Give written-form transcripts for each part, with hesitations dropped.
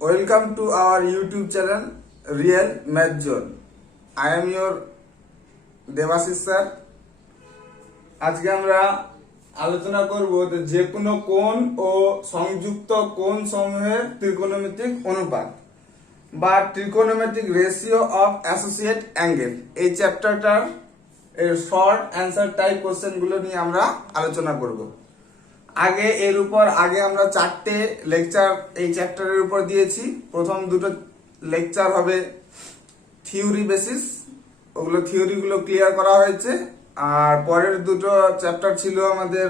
Welcome to our YouTube channel Real Math Zone. I am your Debashis sir. আজকে আমরা আলোচনা করব যে কোনো কোণ ও সংযুক্ত কোণ সমূহের ত্রিকোণমিতিক অনুপাত বা trigonometric ratio of associate angle. এই চ্যাপ্টারটার এর শর্ট অ্যান্সার টাইপ কোশ্চেনগুলো নিয়ে আমরা আলোচনা করব। আগে আমরা 4টে লেকচার এই চ্যাপ্টারের উপর দিয়েছি। প্রথম দুটো লেকচার হবে থিওরি বেসিস, ওগুলো থিওরিগুলো ক্লিয়ার করা হয়েছে। আর পরের দুটো চ্যাপ্টার ছিল আমাদের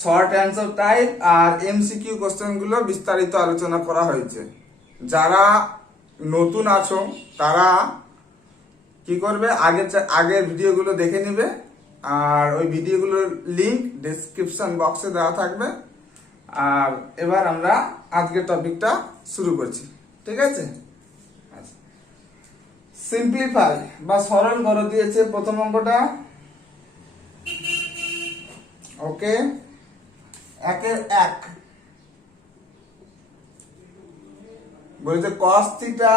শর্ট অ্যান্সার টাইপ আর এমসিকিউ কোশ্চেনগুলো বিস্তারিত আলোচনা করা হয়েছে। যারা নতুন আছো তারা কি করবে, আগের ভিডিওগুলো দেখে নিবে, আর ওই ভিডিওগুলোর লিংক ডেসক্রিপশন বক্সে দেওয়া থাকবে। আর এবার আমরা আজকের টপিকটা শুরু করছি, ঠিক আছে? সিম্পলিফাই বা সরল করো দিয়েছে প্রথম অঙ্কটা। ওকে, 1 বলেছে cos theta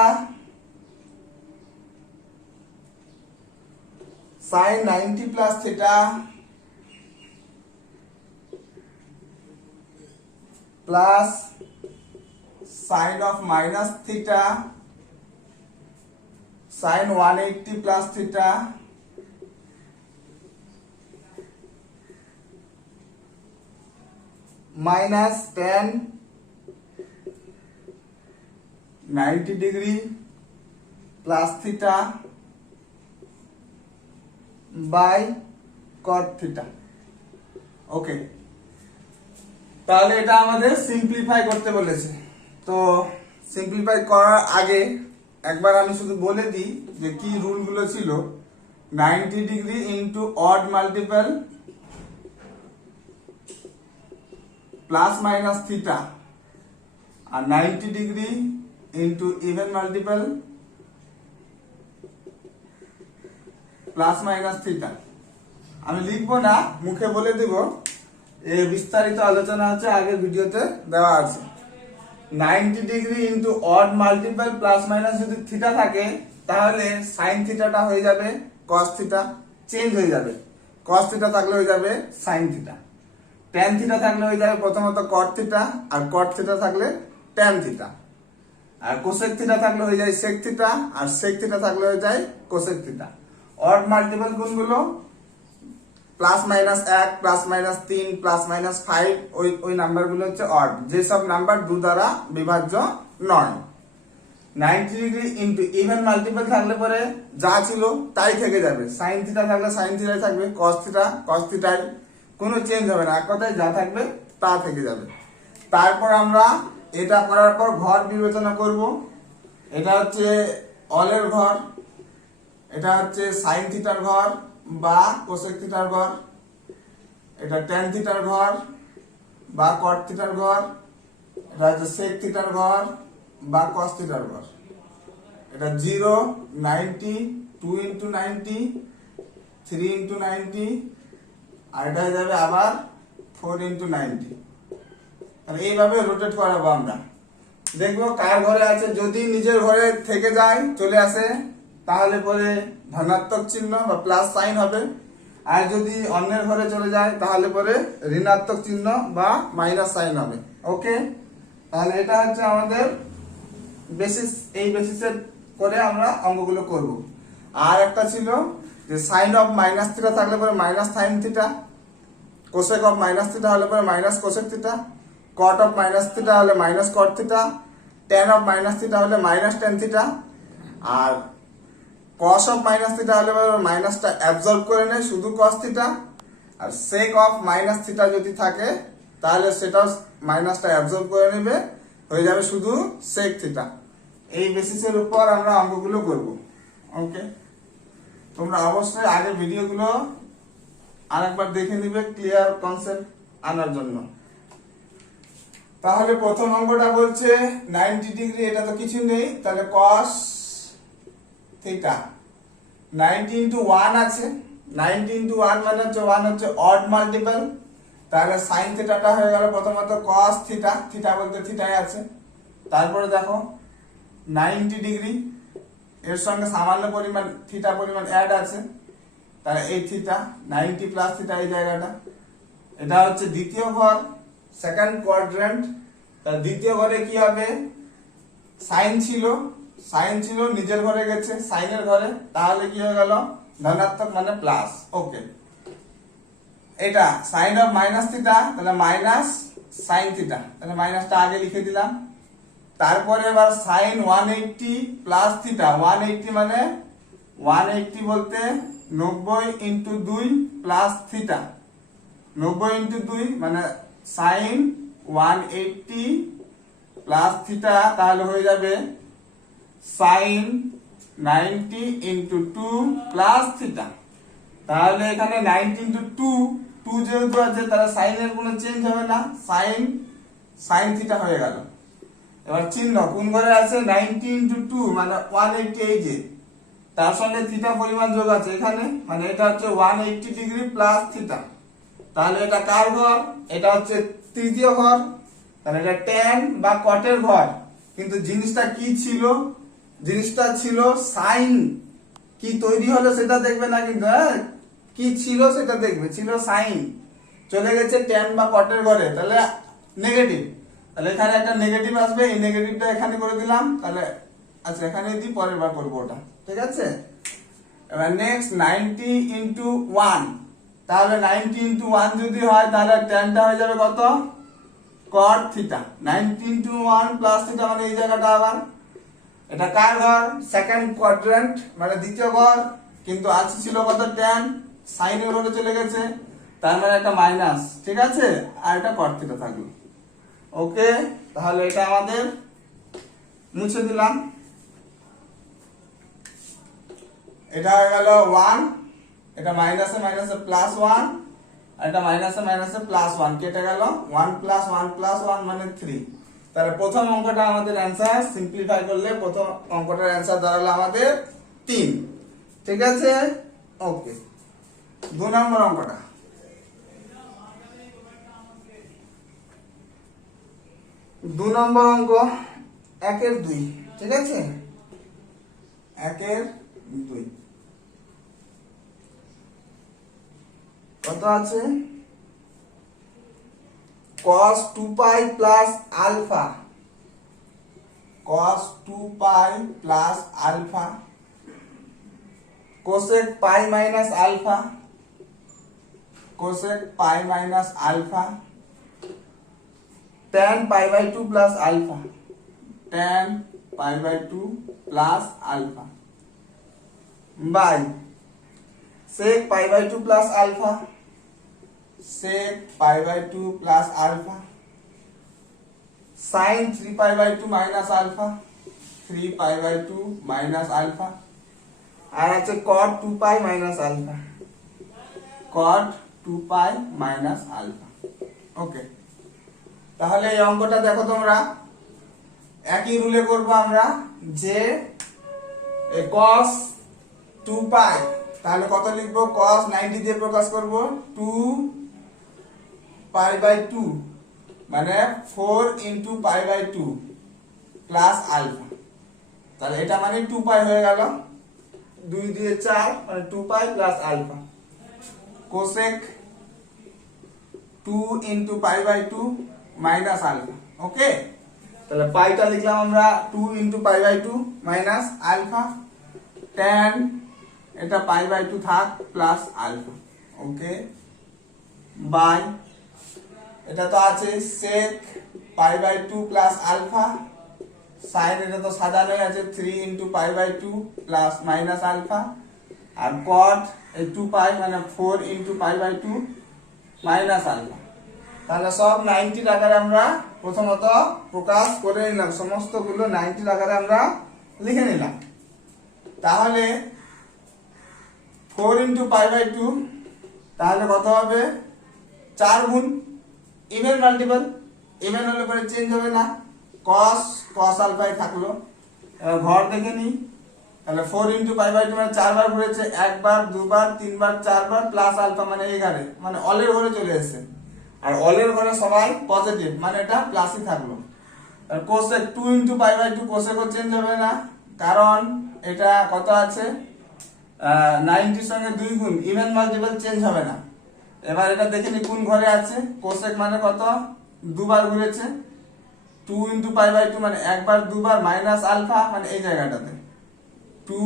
sin 90 plus theta plus sin of minus theta sin 180 plus theta minus tan 90 degree plus theta by cot theta. Okay, তাহলে এটা আমাদের সিম্পলিফাই করতে বলেছে। তো সিম্পলিফাই করার আগে একবার আমি শুধু বলে দিই যে কি রুলগুলো ছিল। 90 degree into odd multiple plus minus theta আর 90 degree into even multiple plus minus theta. আমি লিখবো না, মুখে বলে দিব। এই বিস্তারিত আলোচনা আছে আগের ভিডিওতে দেওয়া আছে। 90 degree into odd multiple plus minus যদি থিটা থাকে তাহলে সাইন থিটাটা হয়ে যাবে কস থিটা, চেঞ্জ হয়ে যাবে। কস থিটা থাকলে হয়ে যাবে সাইন থিটা, ট্যান থিটা থাকলে হয়ে যাবে প্রথমত কট থিটা, আর কট থিটা থাকলে ট্যান থিটা, আর কোসেক থিটা থাকলে হয়ে যায় সেক থিটা, আর সেক থিটা থাকলে হয়ে যায় কোসেক থিটা। অড মাল্টিপল কোনগুলো? Plus minus 1, plus minus 3, plus minus 5, ওই নাম্বারগুলো হচ্ছে অড, যেসব নাম্বার 2 দ্বারা বিভাজ্য নয়। 90 ডিগ্রি ইন্টু ইভেন মাল্টিপল থাকলে পরে যা ছিল তাই থেকে যাবে। সাইন থিটা থাকলে সাইন থিটাই থাকবে, কস থিটা কস থিটাই, কোনো চেঞ্জ হবে না, এক কথায় যা থাকবে তা থেকে যাবে। তারপর আমরা এটা করার পর ঘর বিবেচনা করব। এটা হচ্ছে অলের ঘর, এটা হচ্ছে সাইন থিটার ঘর বা কোসেক থিটার ঘর, এটা ট্যান থিটার ঘর বা কট থিটার ঘর, এটা হচ্ছে সেক থিটার ঘর বা কস থিটার ঘর। এটা 0, 90, 2 ইন্টু 90, 3 ইন্টু 90, আর এটা হয়ে যাবে আবার 4 ইন্টু 90। তাহলে এইভাবে রোটেট করাবো আমরা, দেখবো কার ঘরে আছে। যদি নিজের ঘরে থেকে যায় চলে আসে তাহলে পরে ধনাত্মক চিহ্ন বা প্লাস সাইন হবে, আর যদি অন্যের ঘরে চলে যায় তাহলে পরে ঋণাত্মক চিহ্ন বা মাইনাস সাইন হবে। ওকে, তাহলে এটা হচ্ছে আমাদের বেসিস। এই বেসিসে করে আমরা অঙ্কগুলো করব। আর একটা ছিল যে সাইন অফ মাইনাস থিটা থাকলে পরে minus sine theta, cosec of minus theta হলে পরে minus cosec theta, cot of minus theta হলে minus cot theta, tan of minus theta হলে মাইনাস ট্যান থিটা, আর cos অফ মাইনাস থিটা হলে মাইনাসটা absorb করে নেয় শুধু cos থিটা, আর sec অফ মাইনাস থিটা যদি থাকে তাহলে সেটাও মাইনাসটা অ্যাবজর্ব করে নেবে, হয়ে যাবে শুধু sec থিটা। এই বেসিসের উপর আমরা অঙ্কগুলো করব। ওকে, তোমরা অবশ্যই আগের ভিডিওগুলো আরেকবার দেখে নিবে ক্লিয়ার কনসেপ্ট আনার জন্য। তাহলে প্রথম অঙ্কটা বলছে 90 ডিগ্রি, এটা তো কিছু নেই, তাহলে cos থিটা 90 ইন্টু 1 আছে। 90 ইন্টু 1 মানে হচ্ছে 1 হচ্ছে অড মাল্টিপল, তাহলে সাইন থিটাটা হয়ে গেল প্রথমত cos থিটা, থিটা বলতে থিটাই আছে, তারপরে দেখো 90 ডিগ্রি, এর সঙ্গে সামান্য পরিমাণ থিটা পরিমাণ অ্যাড আছে, তাহলে এই থিটা 90 প্লাস থিটা এই জায়গাটা, এটা হচ্ছে দ্বিতীয় ঘর, সেকেন্ড কোয়াড্রেন্ট। তার দ্বিতীয় ঘরে কি হবে, সাইন ছিল নিজের ঘরে গেছে সাইনের ঘরে, তাহলে কি হয়ে গেল ধনাত্মক মানে প্লাস। ওকে, এটা সাইন অফ মাইনাস থিটা, তাহলে মাইনাস সাইন থিটা, তাহলে মাইনাসটা আগে লিখে দিলাম। তারপরে এবার সাইন 180 প্লাস থিটা, 180 মানে 180 বলতে 90 ইন্টু 2 প্লাস থিটা, 90 ইন্টু 2 মানে সাইন 180 প্লাস থিটা, তাহলে হয়ে যাবে সাইন 90 ইন্টু 2 প্লাস থিটা। তাহলে এখানে 90 ইন্টু 2 যেহেতু আছে, তাহলে সাইনের কোনো চেঞ্জ হবে না, সাইন থিটা হয়ে গেল। এবার চিহ্ন কোন ঘরে আছে, 90 ইন্টু 2 মানে 180, এই যে তার সঙ্গে থিটা পরিমাণ যোগ আছে এখানে, মানে এটা হচ্ছে 180 ডিগ্রি প্লাস থিটা। তাহলে এটা কার ঘর, এটা হচ্ছে তৃতীয় ঘর, তাহলে এটা ট্যান বা কটের ঘর। কিন্তু জিনিসটা কি ছিল, জিনিসটা ছিল সাইন, কি তৈরি হলো সেটা দেখবে না কিন্তু, হ্যাঁ কি ছিল সেটা দেখবে, ছিল সাইন, চলে গেছে ট্যান বা কটের ঘরে, তাহলে নেগেটিভ, তাহলে এখানে একটা নেগেটিভ আসবে, এই নেগেটিভটা এখানে করে দিলাম, তাহলে আচ্ছা এখানে দিই, পরের বার করবো ওটা, ঠিক আছে। এবার নেক্সট 90 ইন্টু 1, তাহলে 90 ইন্টু 1 যদি হয়, তাহলে ট্যানটা হয়ে যাবে কত, cot theta, 90 into 1 plus theta, মানে এই জায়গাটা আবার, এটা কার ঘর, সেকেন্ড কোয়াড্রেন্ট মানে দ্বিতীয় ঘর, কিন্তু আছে ছিল কত ট্যান, সাইনের ঘরে চলে গেছে, তার মানে একটা মাইনাস, ঠিক আছে, আর এটা cot থিটা থাকলো। ওকে, তাহলে এটা আমাদের মুছে দিলাম, এটা হয়ে গেল 1, এটা মাইনাসে মাইনাসে প্লাস 1, আর এটা মাইনাসে মাইনাসে প্লাস 1 কেটে গেল, 1 প্লাস 1 প্লাস 1 মানে 3। তাহলে প্রথম অঙ্কটা আমাদের অ্যান্সার, সিম্পলিফাই করলে প্রথম অঙ্কটার অ্যান্সার দাঁড়ালো আমাদের 3, ঠিক আছে। ওকে, 2 নম্বর অঙ্কটা, 2 নম্বর অঙ্ক 1/2, ঠিক আছে, 1/2 কত আছে, cos 2 plus alpha, cos 2 plus alpha, cosec pi minus alpha, cosec pi minus alpha, tan π/2 plus alpha, tan π/2 plus alpha, by sec π/2 plus alpha, sec π/2 plus alpha, sin 3π/2 minus alpha, 3π/2 minus alpha, আর আছে cot 2π minus alpha, cot 2π minus alpha. Okay, তাহলে এই অঙ্কটা দেখো তোমরা, একই রুলে করব আমরা, যে cos 2π, তাহলে কত লিখবো, cos 90 দিয়ে প্রকাশ করব, 2π/2 মানে 4 ইন্টু π/2 প্লাস আলফা, তাহলে এটা মানে 2π হয়ে গেল, 2 দিয়ে 4 মানে 2π plus alpha, cosec 2 into π/2 minus alpha. Okay, তাহলে পাইটা লিখলাম আমরা 2 ইন্টু π/2 মাইনাস আলফা, tan এটা π/2 থাক প্লাস আলফা। ওকে, বাই এটা তো আছে sec π/2 প্লাস আলফা, sin এটা তো সাজানোই আছে 3 ইন্টু π/2 প্লাস মাইনাস আলফা, আর cot এই 2π মানে 4 ইন্টু π/2 মাইনাস আলফা। তাহলে সব 90 আকারে আমরা প্রথমত প্রকাশ করে নিলাম, সমস্তগুলো 90 আকারে আমরা লিখে নিলাম। তাহলে 4 ইন্টু π/2 তাহলে কত হবে, 4 গুণ, ইভেন মাল্টিপল, ইভেন হলে পরে চেঞ্জ হবে না, cos আলফাই থাকলো। এবার ঘর দেখে নিই, তাহলে 4 ইন্টু π/2 মানে 4 বার ঘুরেছে, 1 বার 2 বার 3 বার 4 বার প্লাস আলফা মানে 11, মানে অলের ঘরে চলে এসেছে, আর অলের ঘরে সবাই পজিটিভ মানে এটা প্লাসই থাকলো। কোসেক 2 ইন্টু পাই বাই 2 কোসেকও চেঞ্জ হবে না, কারণ এটা কত আছে 90 সঙ্গে 2 গুণ, ইভেন মাল্টিপল চেঞ্জ হবে না। এবার এটা দেখে নি কোন ঘরে আছে। কোসেক মানে কত, দুবার ঘুরেছে, 2 ইন্টু পাই বাই 2 মানে একবার দুবার, মাইনাস আলফা মানে এই জায়গাটাতে 2,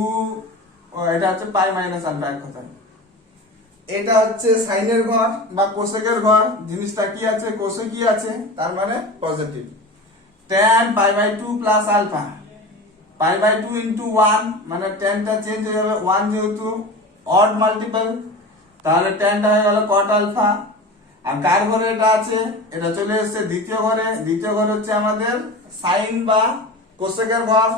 এটা হচ্ছে পাই মাইনাস আলফা এক কথা। এটা হচ্ছে সাইনের ঘর বা কোসেকের ঘর, জিনিসটা কি আছে কোসেকই আছে, তার মানে positive. tan pi by 2 plus alpha, pi by 2 into 1 মানে tanটা চেঞ্জ হয়ে যাবে 1 যেহেতু অড মাল্টিপল, তাহলে tanটা হয়ে গেল cot আলফা। আর কার ঘরে এটা আছে, এটা চলে এসেছে দ্বিতীয় ঘরে। দ্বিতীয় ঘর হচ্ছে আমাদের সাইন বা কোসেকের ঘর,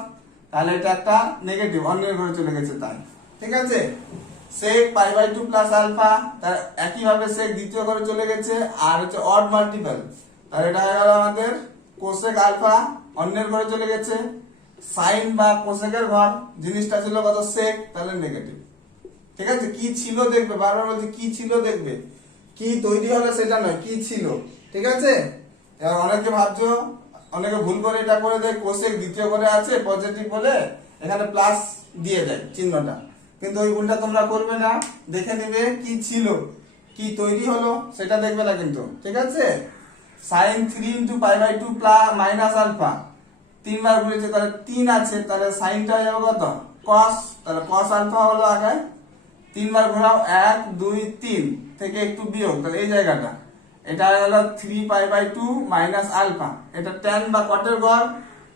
তাহলে এটা একটা নেগেটিভ, অন্যের ঘরে চলে গেছে তাই। ঠিক আছে, sec pi by 2 plus alpha, তার একই ভাবে sec দ্বিতীয় ঘরে চলে গেছে, আর হচ্ছে অড মাল্টিপল, তাহলে এটা হয়ে গেল আমাদের কোসেক আলফা, অন্যের ঘরে চলে গেছে। সাইন বা কোসেকের ঘর, জিনিসটা ছিল কত sec, তাহলে নেগেটিভ। ঠিক আছে, কি ছিল দেখবে, বারবার বলছি কি ছিল দেখবে, কি তৈরি হবে সেটা নয়, কি ছিল। ঠিক আছে, এবার অনেকে ভাবছো, অনেকে ভুল করে এটা করে দেয়, কোসেক দ্বিতীয় ঘরে আছে পজিটিভ বলে এখানে প্লাস দিয়ে দেয় চিহ্নটা, কিন্তু ওই ভুলটা তোমরা করবে না, দেখে নেবে কি ছিল, কি তৈরি হলো সেটা দেখবে না কিন্তু। ঠিক আছে, sine 3 into pi by 2 plus minus alpha, 3 বার ঘুরেছে তাহলে 3 আছে, তাহলে সাইনটা হয়ে যাবে কত cos, তাহলে cos আলফা হলো আগে, 3 বার ঘোরাও 1 2 3 থেকে একটু বিয়োগ, তাহলে এই জায়গাটা এটা হয়ে গেল 3 পাই বাই 2 মাইনাস আলফা। এটা tan বা cot এর ঘর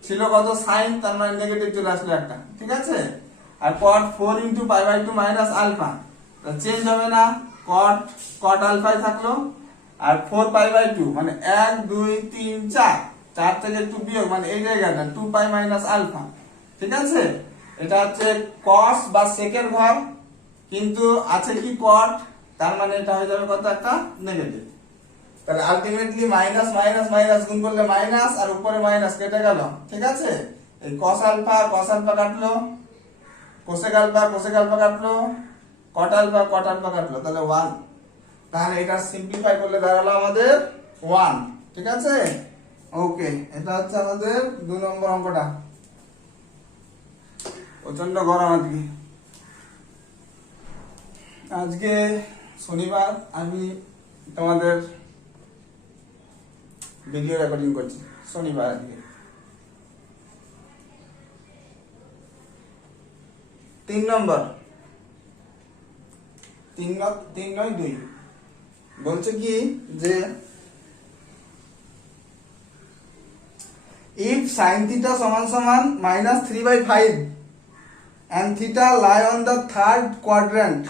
ছিল কত সাইন, তার মানে নেগেটিভ চলে আসলো একটা। ঠিক আছে, আর cot 4 into pi by 2 minus alpha, change হবে না, cot আলফাই থাকলো। আর 4 পাই বাই 2 মানে 1 2 3 4, 4 থেকে একটু বিয়োগ মানে এই জায়গাটা 2 পাই মাইনাস আলফা। ঠিক আছে, এটা হচ্ছে cos বা sec এর ঘর, কিন্তু আছে কি cot, তার মানে এটা হয়ে যাবে কত একটা নেগেটিভ। তাহলে আলটিমেটলি মাইনাস মাইনাস মাইনাস গুণ করলে মাইনাস, আর উপরে মাইনাস কেটে গেল। ঠিক আছে, এই cos আলফা কাটলো, কোসেক আলফা কাটলো, cot আলফা কাটলো, তাহলে 1। তাহলে এটা সিম্পলিফাই করলে দাঁড়ালো আমাদের 1। ঠিক আছে, ওকে, এটা হচ্ছে আমাদের 2 নম্বর অঙ্কটা। প্রচন্ড গরম আজকে শনিবার, আমি তোমাদের ভিডিও রেকর্ডিং করছি শনিবার আজকে। 3 নম্বর, 3 নয় 2 বলছে কি যে if sin theta সমান সমান -3/5 and theta lie on the third quadrant,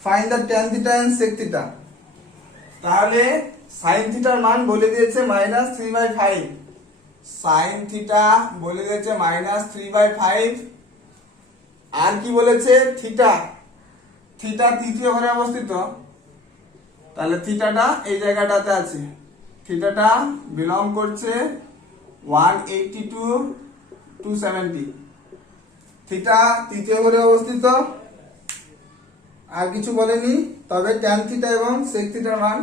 find the tan theta and sec theta। তাহলে sin theta র মান বলে দিয়েছে -3/5, sin theta বলে দিয়েছে -3/5, আর কি বলেছে থিটা তৃতীয় ঘরে অবস্থিত, তাহলে থিটাটা এই জায়গাটাতে আছে, থিটাটা বিলং করছে 180 to 270, থিটা তৃতীয় ঘরে অবস্থিত, আর কিছু বলেনি। তবে tan থিটা এবং sec থিটার মান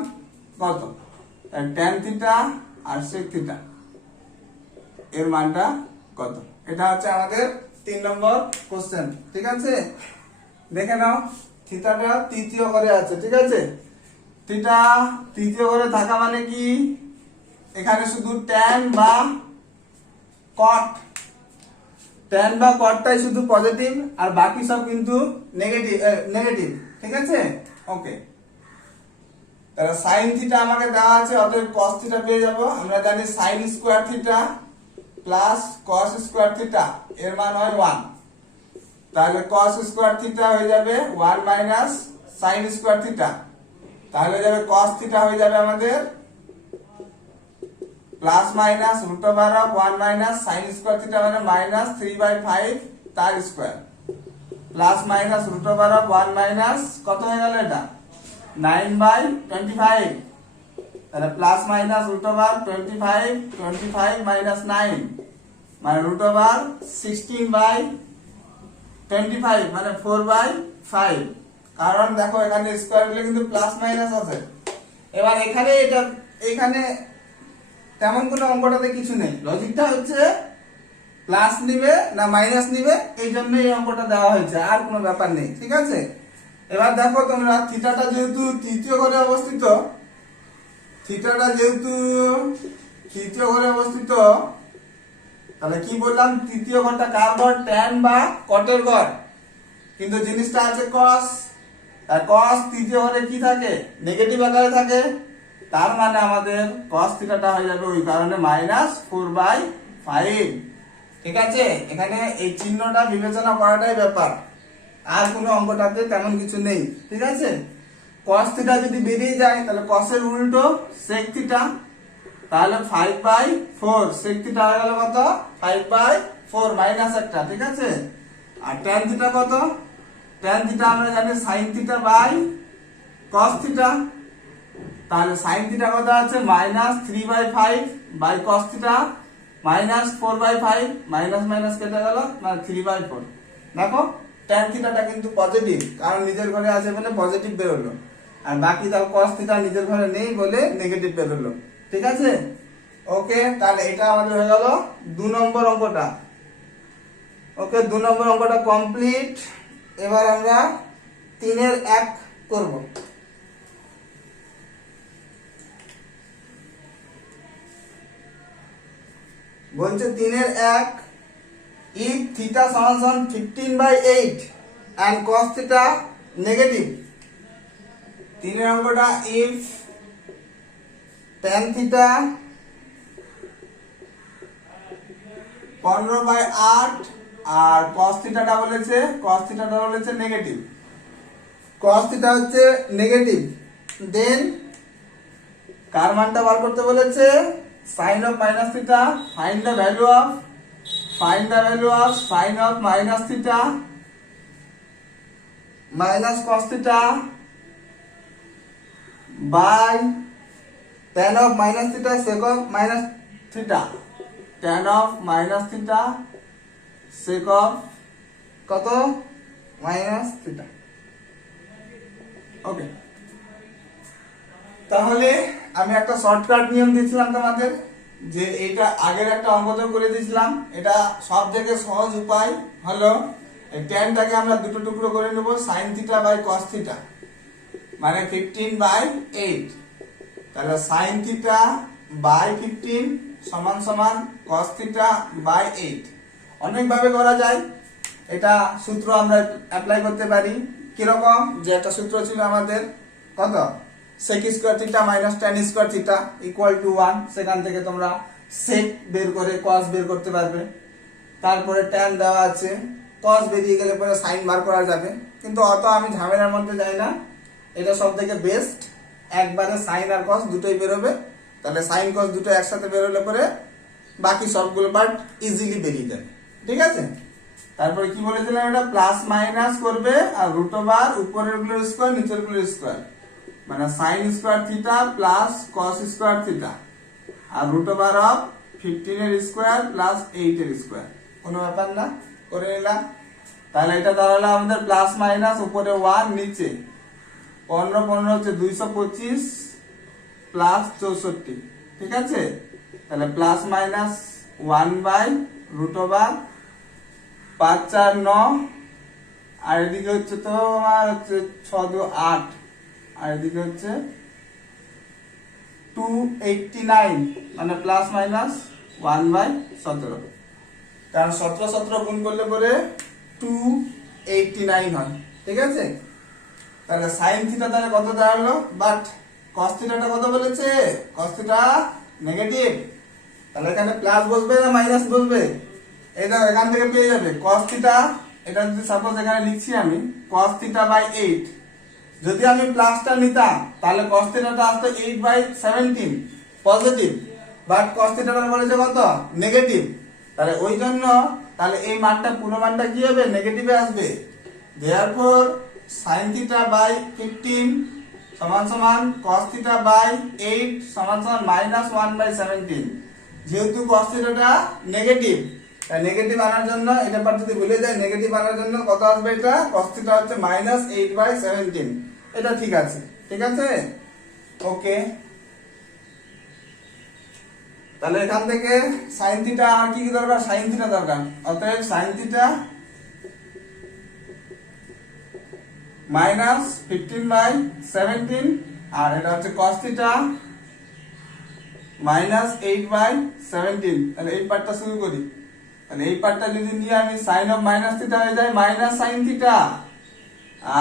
কত, tan থিটা আর sec থিটা এর মানটা কত, এটা হচ্ছে আমাদের 3 নম্বর কোশ্চেন। ঠিক আছে, দেখে নাও, থিটাটা তৃতীয় ঘরে আছে। ঠিক আছে, থিটা তৃতীয় ঘরে থাকা মানে কি, এখানে শুধু tan বা cotটাই শুধু পজিটিভ, আর বাকি সব কিন্তু নেগেটিভ। ঠিক আছে, ওকে, তাহলে sin থিটা আমাকে দেওয়া আছে, অতএব cos থিটা পেয়ে যাব। আমরা জানি sin square theta plus cos square theta এর মান হয় 1, তাহলে cos স্কয়ার থিটা হয়ে যাবে 1 মাইনাস sin স্কয়ার থিটা, তাহলে হয়ে যাবে cos থিটা হয়ে যাবে আমাদের plus minus √ of 1 minus sin square theta মানে -3/5 তার square, plus minus √ of 1 minus কত হয়ে গেল এটা 9/25, তাহলে প্লাস মাইনাস √ অফ 25 মাইনাস 9 মানে √ অফ 16/25 মানে 4/5, কারণ দেখো এখানে স্কয়ার হলে কিন্তু প্লাস মাইনাস আছে। এবার এখানে তেমন কোনো অঙ্কটাতে কিছু নেই, লজিকটা হচ্ছে প্লাস নিবে না মাইনাস নিবে, এই জন্য এই অঙ্কটা দেওয়া হয়েছে, আর কোনো ব্যাপার নেই। ঠিক আছে, এবার দেখো তোমরা থিটাটা যেহেতু তৃতীয় ঘরে অবস্থিত, থিটাটা যেহেতু তৃতীয় ঘরে অবস্থিত, তাহলে কি বললাম, তৃতীয় ঘরটা কার ঘর, ট্যান বা কটের ঘর, কিন্তু জিনিসটা আছে কস, আর কস তৃতীয় ঘরে কি থাকে, নেগেটিভ আকারে থাকে, তার মানে আমাদের কস থিটাটা হয়ে যাবে ওই কারণে -4/5। ঠিক আছে, এখানে এই চিহ্নটা বিবেচনা করাটাই ব্যাপার, আর কোনো অঙ্কটাতে তেমন কিছু নেই। ঠিক আছে, কস থিটা যদি বেরিয়ে যায় তাহলে কসের উল্টো সেক থিটা, তাহলে 5/4 সেক থিটা হয়ে গেল কত, 5/4 মাইনাস একটা। ঠিক আছে, আর ট্যান থিটা কত, ট্যান থিটা আমরা জানি sine theta by cos theta, তাহলে সাইন থিটা কত আছে -3/5 by cos theta -4/5, minus minus কেটে গেল, মানে 3/4। দেখো ট্যান থিটাটা কিন্তু পজিটিভ, কারণ নিজের ঘরে আছে বলে পজিটিভ বেরোলো, আর বাকি দেখো কস থিটা নিজের ঘরে নেই বলে নেগেটিভ বেরোলো। ঠিক আছে, ওকে, তাহলে এটা আমাদের হয়ে গেল 2 নম্বর অঙ্কটা। ওকে, 2 নম্বর অঙ্কটা কমপ্লিট। এবার আমরা 3-এর 1 করব। বলছে 3-এর 1, if theta সমান 15/8 and cos theta নেগেটিভ। 3-এর অঙ্কটা if tan theta 15/8 আর cos থিটাটা বলেছে নেগেটিভ, cos থিটা হচ্ছে নেগেটিভ, দেন কার মানটা বার করতে বলেছে, sin of minus theta, find the value of sin of minus theta minus cos theta by tan of minus theta sec of minus theta, tan of minus theta sec of কত, minus theta। ওকে, তাহলে আমি একটা shortcut নিয়ম দিয়েছিলাম তোমাদের, যে এইটা আগের একটা অঙ্ক করে দিয়েছিলাম, এটা সব থেকে সহজ উপায় হলো এই ট্যানটাকে আমরা দুটো টুকরো করে নেব, sin theta by cos theta, মানে 15/8, তাহলে sin থিটা বাই 15 সমান সমান cos থিটা বাই 8। অনেক ভাবে করা যায়, এটা সূত্র আমরা অ্যাপ্লাই করতে পারি। কিরকম, যে একটা সূত্র ছিল আমাদের কত, sec square theta minus tan square theta equal to 1, সেখান থেকে তোমরা sec বের করে cos বের করতে পারবে। তারপরে tan দেওয়া আছে, cos বেরিয়ে গেলে পরে sin বার করা যাবে, কিন্তু অত আমি ঝামেলার মধ্যে যাই না, এটা সব থেকে বেস্ট, একবারে sin আর cos দুটোই বেরোবে, তাহলে sin cos দুটো একসাথে বেরোলে পরে বাকি সবগুলো পার্ট ইজিলি বেরিয়ে যাবে। ঠিক আছে, তারপরে কি বলেছিলাম, এটা প্লাস মাইনাস করবে, আর রুট ওভার উপরের গুলোর স্কয়ার নিচের গুলোর স্কয়ার, মানে sin square theta plus cos square theta, আর রুট ওভার অফ 15 এর স্কয়ার প্লাস 8 এর স্কয়ার, কোনো ব্যাপার না, করে নিলাম। তাহলে এটা দাঁড়ালো আমাদের প্লাস মাইনাস, উপরে 1 নিচে 15 হচ্ছে 225 প্লাস 64। ঠিক আছে, তাহলে প্লাস মাইনাস 1/রুট ওভার 5 4 9, আর এদিকে হচ্ছে তোমার হচ্ছে 6 2 8, আর এদিকে হচ্ছে 289, মানে প্লাস মাইনাস 1/17, কারণ 17 17 গুণ করলে পরে 289 হয়। ঠিক আছে, তাহলে sin থিটা তাহলে কত দাঁড়ালো, বাট cos থিটাটা কত বলেছে, cos থিটা নেগেটিভ, তাহলে এখানে প্লাস বসবে না মাইনাস বসবে, এই দেখো এখান থেকে পেয়ে যাবে cos থিটা, এটা যদি সাপোজ এখানে লিখছি আমি cos থিটা বাই 8, যদি আমি প্লাসটা নিতাম তাহলে cos থিটাটা আসতো 8/17 পজিটিভ, বাট cos থিটাটা বলেছে কত, নেগেটিভ, তাহলে ওই জন্য তাহলে এই মানটা পুরো মানটা কি হবে, নেগেটিভে আসবে। দেয়ারফর sin থিটা বাই 15 সমান সমান cos থিটা বাই 8 সমান সমান -1/17, যেহেতু cos থিটাটা নেগেটিভ, তাই নেগেটিভ আনার জন্য এটা পার যদি ভুলে যায়, নেগেটিভ আনার জন্য কত আসবে, এটা cos থিটা হচ্ছে -8/17, এটা ঠিক আছে। ঠিক আছে, ওকে, তাহলে এখান থেকে সাইন থিটা আর কি কি দরকার, সাইন থিটা দরকার। অতএব সাইন থিটা মাইনাস 15/17, আর এটা হচ্ছে কস থিটা মাইনাস 8/17। তাহলে এই পার্টটা শুরু করি। তাহলে এই পার্টটা যদি নিয়ে আমি সাইন অফ মাইনাস থিটা হয়ে যায় মাইনাস সাইন থিটা,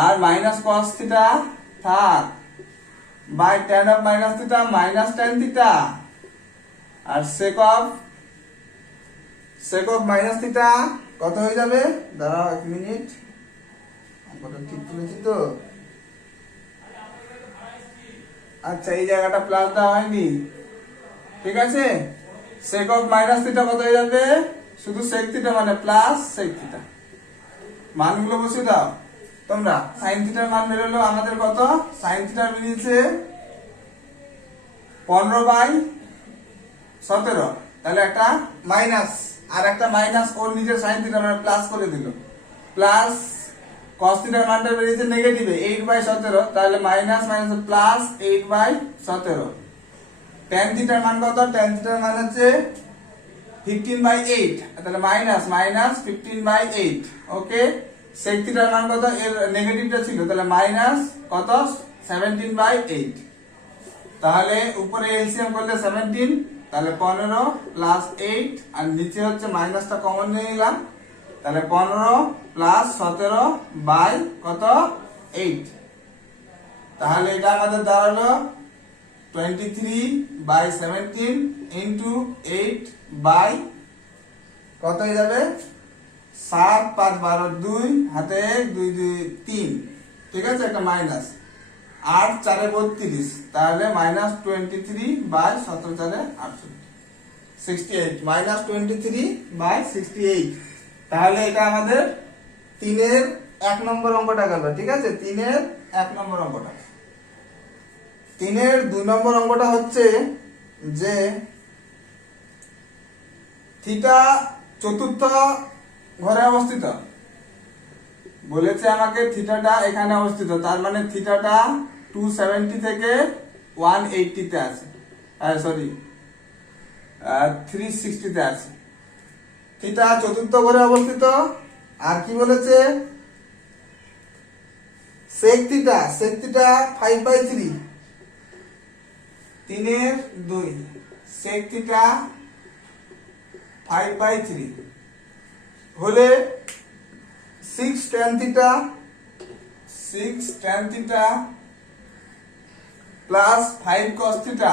আর মাইনাস কস থিটা থাক, by tan of minus theta minus tan theta, আর সেক অফ মাইনাস থিটা কত হয়ে যাবে, দাঁড়াও 1 মিনিট, অঙ্কটা ঠিক তুলেছি তো। আচ্ছা, এই জায়গাটা প্লাস দেওয়া হয়নি, ঠিক আছে। সেক অফ মাইনাস থিটা কত হয়ে যাবে, শুধু সেক থিটা মানে প্লাস সেক থিটা, মানগুলো বসে দাও তোমরা। সাইন থিটার মান বেরোলো আমাদের কত, সাইন থিটার বেরিয়েছে 15/17। তাহলে একটা মাইনাস আর একটা মাইনাস ওর নিজের সাইন থিটা মানে প্লাস করে দিল, প্লাস কস থিটার মানটা বেরিয়েছে নেগেটিভে 8/17। তাহলে মাইনাস মাইনাস প্লাস 8/17। ট্যান থিটার মান কত, ট্যান থিটার মান হচ্ছে 15/8, তাহলে মাইনাস 15/8। ওকে, সেক থিটার মান কত, এর নেগেটিভটা ছিল, তাহলে মাইনাস কত 17/8। তাহলে উপরে এলসিএম করলে 17, তাহলে 15 প্লাস 8, আর নিচে হচ্ছে মাইনাসটা কমন নিয়ে নিলাম, তাহলে 15 প্লাস 17 বাই কত 8। তাহলে এটা আমাদের দাঁড়ালো 23/17 ইন্টু 8 বাই কত হয়ে যাবে, 7 5 12 2 হাতে 2 2 3, ঠিক আছে, একটা মাইনাস 8 4 32, তাহলে মাইনাস 23/17 4 68, মাইনাস 23/68। তাহলে এটা আমাদের 3-এর 1 নম্বর অঙ্কটা গেল, ঠিক আছে, 3-এর 1 নম্বর অঙ্কটা। 3-এর 2 নম্বর অঙ্কটা হচ্ছে যে থিটা চতুর্থ ঘরে অবস্থিত, বলেছে আমাকে থিটাটা এখানে অবস্থিত, তার মানে থিটাটা 270 থেকে 180 তে আছে, সরি 360 তে আছে। থিটা চতুর্থ ঘরে অবস্থিত। আর কি বলেছে, সেক থিটা 5/3, 3-এর 2, সেক থিটা 5/3 হলে 6 tan theta plus 5 cos theta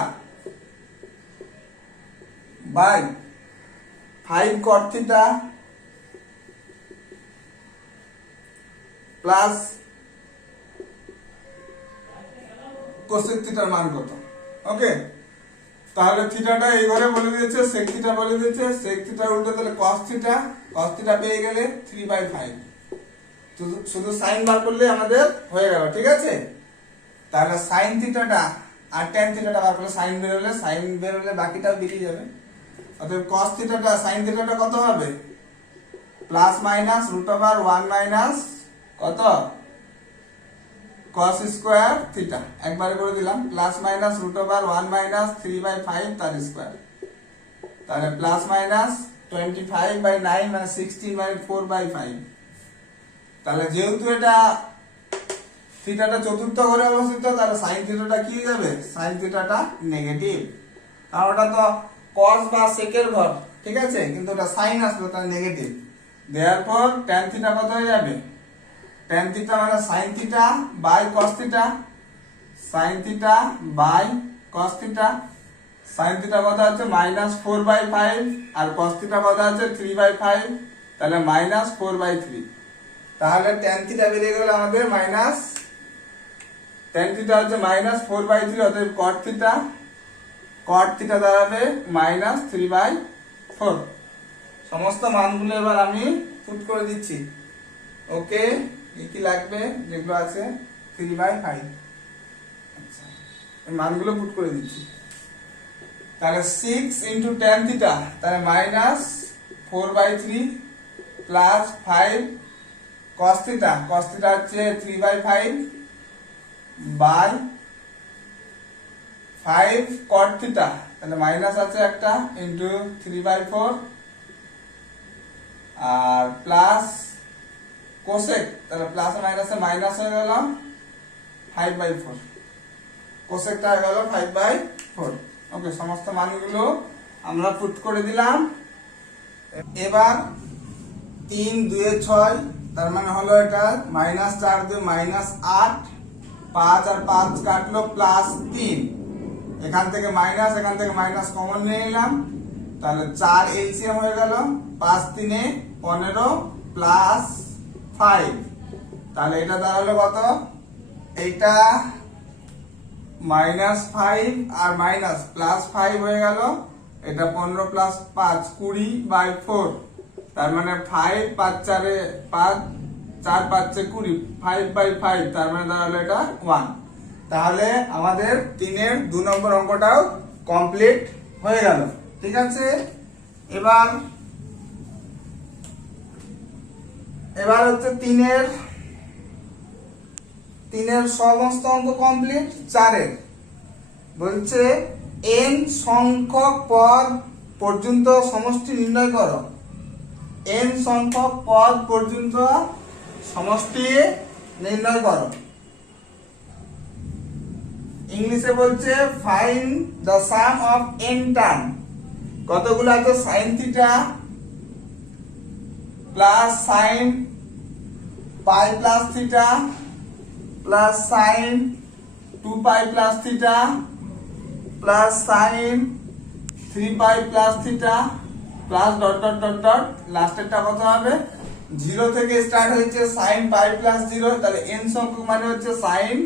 by 5 cot theta plus cosec theta মান কত। ওকে, তাহলে থিটাটা এই ঘরে বলে দিয়েছে, sec theta বলে দিয়েছে, sec theta উল্টে তাহলে cos theta পেয়ে গেলে 3/5, শুধু সাইন বার করলে আমাদের হয়ে গেল, ঠিক আছে। তাহলে সাইন থিটাটা আর ট্যান থিটাটা বার করলে সাইন বেরোলে বাকিটাও বেরিয়ে যাবে। অতএব cos থিটাটা সাইন থিটাটা কত হবে, প্লাস মাইনাস √1 মাইনাস কত cos স্কয়ার থিটা, একবারে করে দিলাম, প্লাস মাইনাস √1 মাইনাস 3/5 তার স্কয়ার, তাহলে প্লাস মাইনাস 25/9 মানে 16/4/5। তাহলে যেহেতু এটা থিটাটা চতুর্থ ঘরে অবস্থিত, তাহলে সাইন থিটাটা কি হয়ে যাবে, সাইন থিটাটা নেগেটিভ, কারণ ওটা তো cos বা সেকের ঘর, ঠিক আছে, কিন্তু ওটা সাইন আসলো, তাহলে নেগেটিভ। দেয়ারফর tan থিটা কত হয়ে যাবে, tan থিটা মানে sin theta by cos theta, sin theta by cos theta. sin theta কত আছে -4/5 আর cos থিটা কত আছে 3/5, তাহলে -4/3। তাহলে tan থিটা বেরিয়ে গেল আমাদের মাইনাস, tan থিটা হচ্ছে -4/3, অতএব cot থিটা দাঁড়াবে -3/4। সমস্ত মানগুলো এবার আমি পুট করে দিচ্ছি। ওকে, কি লাগবে যেগুলো আছে 3/5, আচ্ছা এই মানগুলো পুট করে দিচ্ছি। তাহলে 6 ইন্টু tan থিটা, তাহলে -4/3 প্লাস 5 cos থিটা হচ্ছে 3/5 বাই 5 cot থিটা, তাহলে মাইনাস আছে একটা ইন্টু 3/4 আর প্লাস কোসেক, তাহলে প্লাস মাইনাসে মাইনাস হয়ে গেল 5/4, কোসেকটা হয়ে গেল 5/4। ওকে, সমস্ত মানগুলো আমরা পুট করে দিলাম। এবার 3 2 6, তার মানে হলো এটা -4 2 -8, 5 আর 5 কাটলো +3, এখান থেকে মাইনাস কমন নিয়ে নিলাম, তাহলে 4 এলসিএম হয়ে গেল, 5 3 15 প্লাস 5, তাহলে এটা দাঁড়ালো কত, এইটা -5 আর মাইনাস +5 হয়ে গেল, এটা 15 প্লাস 5 20/4, তার মানে 5 5 4 5 4 5 20, 5/5, তার মানে দাঁড়ালো এটা 1। তাহলে আমাদের 3 এর 2 নম্বর অঙ্কটাও কমপ্লিট হয়ে গেল। ঠিক আছে, এবার হচ্ছে 3 এর সমস্ত অঙ্ক কমপ্লিট। 4 এর বলছে n সংখ্যক পদ পর্যন্ত সমষ্টি নির্ণয় করো। n সংখ্যক পদ পর্যন্ত সমষ্টি নির্ণয় করো। ইংলিশে বলছে find the sum of n term. কতগুলো আছে, sin theta plus sin pi plus theta plus sin 2 pi plus theta plus sin 3 pi plus theta plus dot dot dot dot, লাস্টেরটা কত হবে, 0 থেকে স্টার্ট হয়েছে sin পাই প্লাস 0, তাহলে n সংখ্যক মানে হচ্ছে sin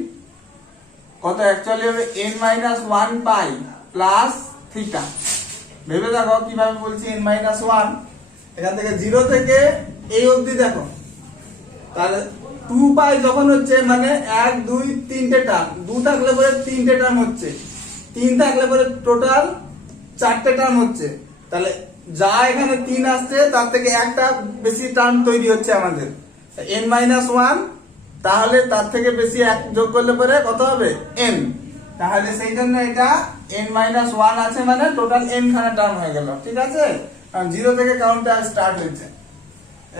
কত, অ্যাকচুয়ালি হবে n-1 পাই প্লাস থিটা। ভেবে দেখো কিভাবে বলছি n-1, এখান থেকে 0 থেকে এই অবধি দেখো, তাহলে 2 পাই যখন হচ্ছে মানে 1 2 3টে টার্ম, 2 থাকলে পরে 3টে টার্ম হচ্ছে, 3 থাকলে পরে টোটাল 4টে টার্ম হচ্ছে, তাহলে যা এখানে 3 আসছে তার থেকে একটা বেশি টার্ম তৈরি হচ্ছে আমাদের n-1, তাহলে তার থেকে বেশি 1 যোগ করলে পরে কত হবে n, তাহলে সেই জন্য এটা n-1 আছে মানে টোটাল n খানা টার্ম হয়ে গেল। ঠিক আছে, কারণ 0 থেকে কাউন্টটা স্টার্ট হয়েছে।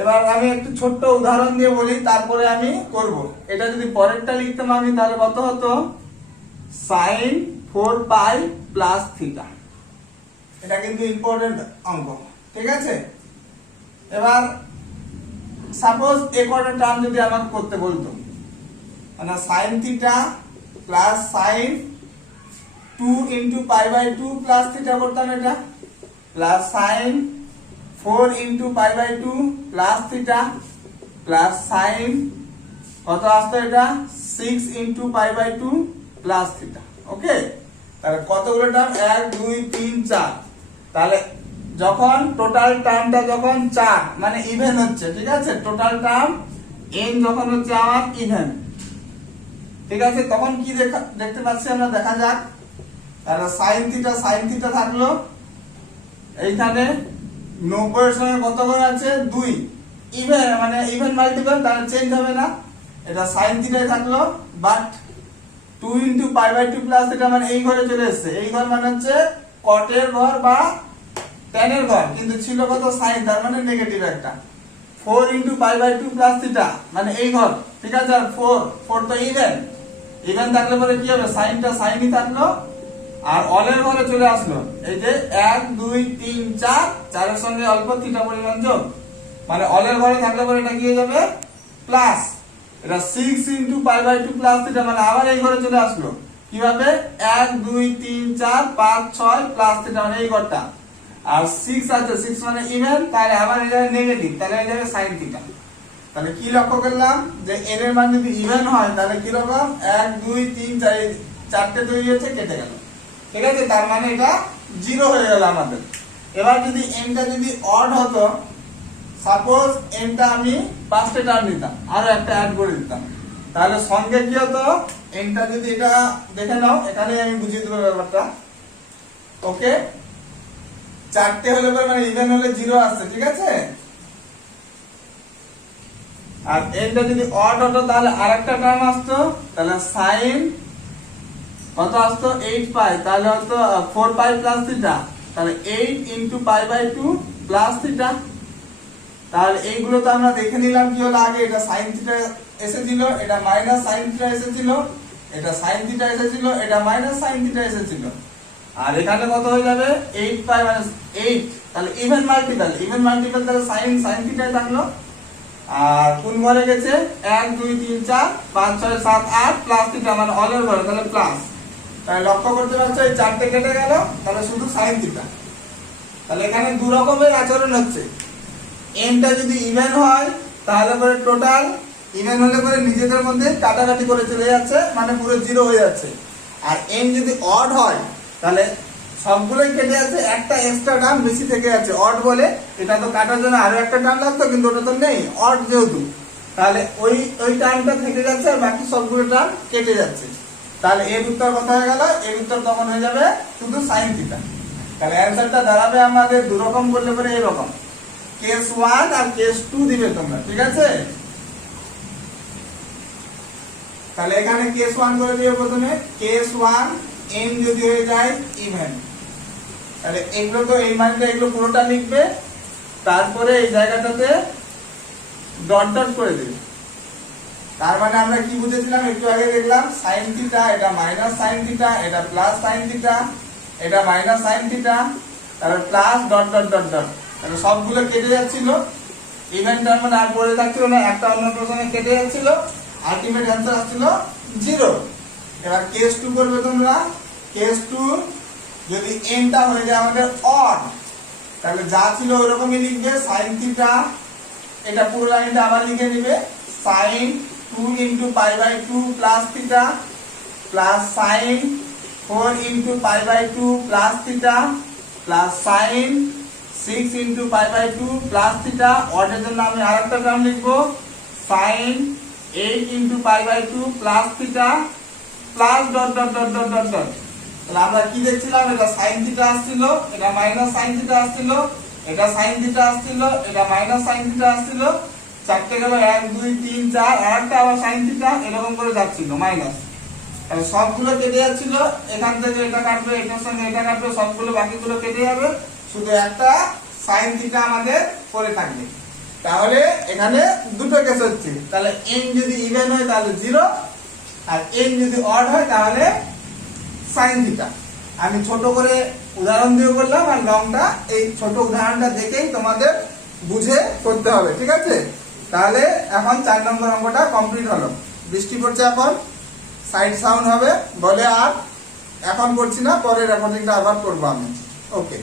এবার আমি একটু ছোট্ট উদাহরণ দিয়ে বলি, তারপরে আমি করব। এটা যদি পরেরটা লিখতাম আমি, তাহলে কত হতো, sin 4 পাই প্লাস থিটা। এটা কিন্তু ইম্পর্টেন্ট অঙ্ক। ঠিক আছে, এবার সাপোজ এ কটা টার্ম যদি আমাকে করতে বলতো, মানে sin theta plus sin 2 into pi plus theta করতাম, এটা plus sin 4 into pi plus theta plus sin কত আসতো, এটা 6 into pi plus theta. Okay, তাহলে কতগুলো টার্ম, 1 2 3 4, তাহলে যখন টোটাল টার্মটা যখন 4 মানে ইভেন হচ্ছে, ঠিক আছে, টোটাল টার্ম n যখন হচ্ছে আমার ইভেন, ঠিক আছে, তখন কি দেখতে পাচ্ছি আমরা, দেখা যাক। তাহলে sin থিটা থাকলো এইখানে 90 এর সঙ্গে কত করে আছে 2, ইভেন মানে ইভেন মাল্টিপল, তাহলে চেঞ্জ হবে না, এটা sin থিটাই থাকলো, but 2 into pi plus theta মানে এই ঘরে চলে এসেছে, এই ঘর মানে হচ্ছে cot এর ঘর বা tan এর ঘর, কিন্তু ছিল কত sin, তার মানে নেগেটিভ একটা। 4 ইনটু পাই/2 প্লাস থিটা মানে এই ঘর, ঠিক আছে, আর 4 তো ইভেন থাকলে পরে কি হবে, সাইনটা সাইনই থাকলো, আর অলের ঘরে চলে আসলো, এই যে 1 2 3 4, 4 এর সঙ্গে অল্প থিটা পরিমাণ যোগ, মানে অলের ঘরে থাকলে পরে এটা কি হয়ে যাবে প্লাস, এটা 6 ইনটু পাই/2 প্লাস থিটা মানে আবার এই ঘরে চলে আসলো, কিভাবে 1 2 3 4 5 6 প্লাস থিটা মানে এই ঘরটা, আর 6 আছে, 6 মানে ইভেন, তাহলে আবার এই জায়গায় নেগেটিভ, তাহলে এই জায়গায় sin থিটা। তাহলে কি লক্ষ্য করলাম, যে n এর মান যদি ইভেন হয় তাহলে কি রকম, 1 2 3 4 চারটে তৈরি হচ্ছে, কেটে গেল। ঠিক আছে, তার মানে এটা 0 হয়ে গেল আমাদের। এবার যদি n টা যদি অড হতো, সাপোজ n টা আমি 5টে টার্ম নিতাম, আরো একটা অ্যাড করে দিতাম, তাহলে সঙ্গে কি হতো, n টা যদি এটা দেখে নাও, এখানে আমি বুঝিয়ে দেব ব্যাপারটা। ওকে, 4টে হলে মানে ইভেন হলে 0 আসছে, ঠিক আছে, আর n টা যদি অড হতো তাহলে আরেকটা টার্ম আসতো, তাহলে sin কত আসতো 8 পাই, তাহলে হতো 4 পাই প্লাস থিটা, তাহলে 8 into pi by 2 plus theta. তাহলে এইগুলো তো আমরা দেখে নিলাম কি হলো, আগে এটা সাইন থিটা এসেছিল, এটা মাইনাস সাইন থিটা এসেছিল, এটা সাইন থিটা এসেছিল, এটা মাইনাস সাইন থিটা এসেছিল। আর এখানে কত হয়ে যাবে 8 পাই মাইনাস 8, তাহলে ইভেন মাল্টিপল তাহলে সাইন থিটায় থাকলো। আর কোন ঘরে গেছে 1 2 3 4 5 6 7 8 প্লাস থিটা মানে অলের ঘরে, তাহলে প্লাস। তাহলে লক্ষ্য করতে পারছো এই চারটে কেটে গেল, তাহলে শুধু সাইন থিটা। তাহলে এখানে দু রকমের আচরণ হচ্ছে। এনটা যদি ইভেন হয় তাহলে পরে টোটাল ইভেন হলে পরে নিজেদের মধ্যে কাটাকাটি করে চলে যাচ্ছে, মানে পুরো জিরো হয়ে যাচ্ছে। আর এন যদি অড হয় তাহলে সবগুলোই কেটে যাচ্ছে, একটা এক্সট্রা টার্ম বেশি থেকে যাচ্ছে অড বলে। এটা তো কাটার জন্য আরো একটা টার্ম লাগতো, কিন্তু ওটা তো নেই অড যেহেতু, তাহলে ওই টার্মটা থেকে যাচ্ছে আর বাকি সবগুলো টার্ম কেটে যাচ্ছে। তাহলে এর উত্তর কত হয়ে গেল, এর উত্তর তখন হয়ে যাবে শুধু সাইন থিটা। তাহলে অ্যান্সারটা দাঁড়াবে আমাদের দু রকম করলে পরে এরকম, কেস 1 আর কেস 2 দিবে তোমরা, ঠিক আছে। তাহলে এখানে কেস 1 করে দিবে প্রথমে, কেস 1 n যদি হয়ে যায় ইভেন, তাহলে এগুলো তো এই মানটা এগুলো পুরোটা লিখবে, তারপরে এই জায়গাটাতে ডট ডট করে দেবে। তার মানে আমরা কি বুঝেছিলাম একটু আগে দেখলাম, সাইন থিটা এটা মাইনাস সাইন থিটা, এটা প্লাস সাইন থিটা, এটা মাইনাস সাইন থিটা, তারপর plus dot dot dot dot, তাহলে সবগুলো কেটে যাচ্ছিল, ইভেন টার্ম মানে আর পড়ে থাকছিল না, একটা অন্য প্রসঙ্গে কেটে যাচ্ছিল, আলটিমেট অ্যান্সার আসছিল 0। এবার কেস 2 করবে তোমরা, কেস 2 যদি এনটা হয়ে যায় আমাদের অড, তাহলে যা ছিল ওইরকমই লিখবে, সাইন থিটা, এটা পুরো লাইনটা আবার লিখে নিবে, sine 2 into pi by 2 plus theta plus sine 4 into pi by 2 plus theta plus sine 6 into pi by 2 plus theta. অডের জন্য আমি আরেকটা টার্ম লিখবো, sine 8 into pi by 2 plus theta plus dot dot dot dot dot dot. তাহলে আমরা কি দেখছিলাম, এটা সাইন থিটা আসছিল, এটা মাইনাস সাইন থিটা আসছিল, এটা সাইন থিটা আসছিল, এটা মাইনাস সাইন থিটা আসছিল, চারটে গেল 1 2 3 4, আর একটা আবার সাইন থিটা, এরকম করে যাচ্ছিল মাইনাস। তাহলে সবগুলো কেটে যাচ্ছিল, এখান থেকে এটা কাটবে, এটার সঙ্গে এটা কাটবে, সবগুলো বাকিগুলো কেটে যাবে, শুধু একটা সাইন থিটা আমাদের পড়ে থাকবে। তাহলে এখানে দুটো কেস হচ্ছে, তাহলে n যদি ইভেন হয় তাহলে 0, আর n যদি অড হয় তাহলে সাইন থিটা। আমি ছোট করে উদাহরণ দিয়ে করলাম, আর লংটা এই ছোট উদাহরণটা দেখেই তোমাদের বুঝে করতে হবে, ঠিক আছে। তাহলে এখন 4 নম্বর অঙ্কটা কমপ্লিট হলো। বৃষ্টি পড়ছে, এখন সাইড সাউন্ড হবে বলে, আর এখন করছি না, পরে রেকর্ডিংটা আবার করবো আমি। ওকে।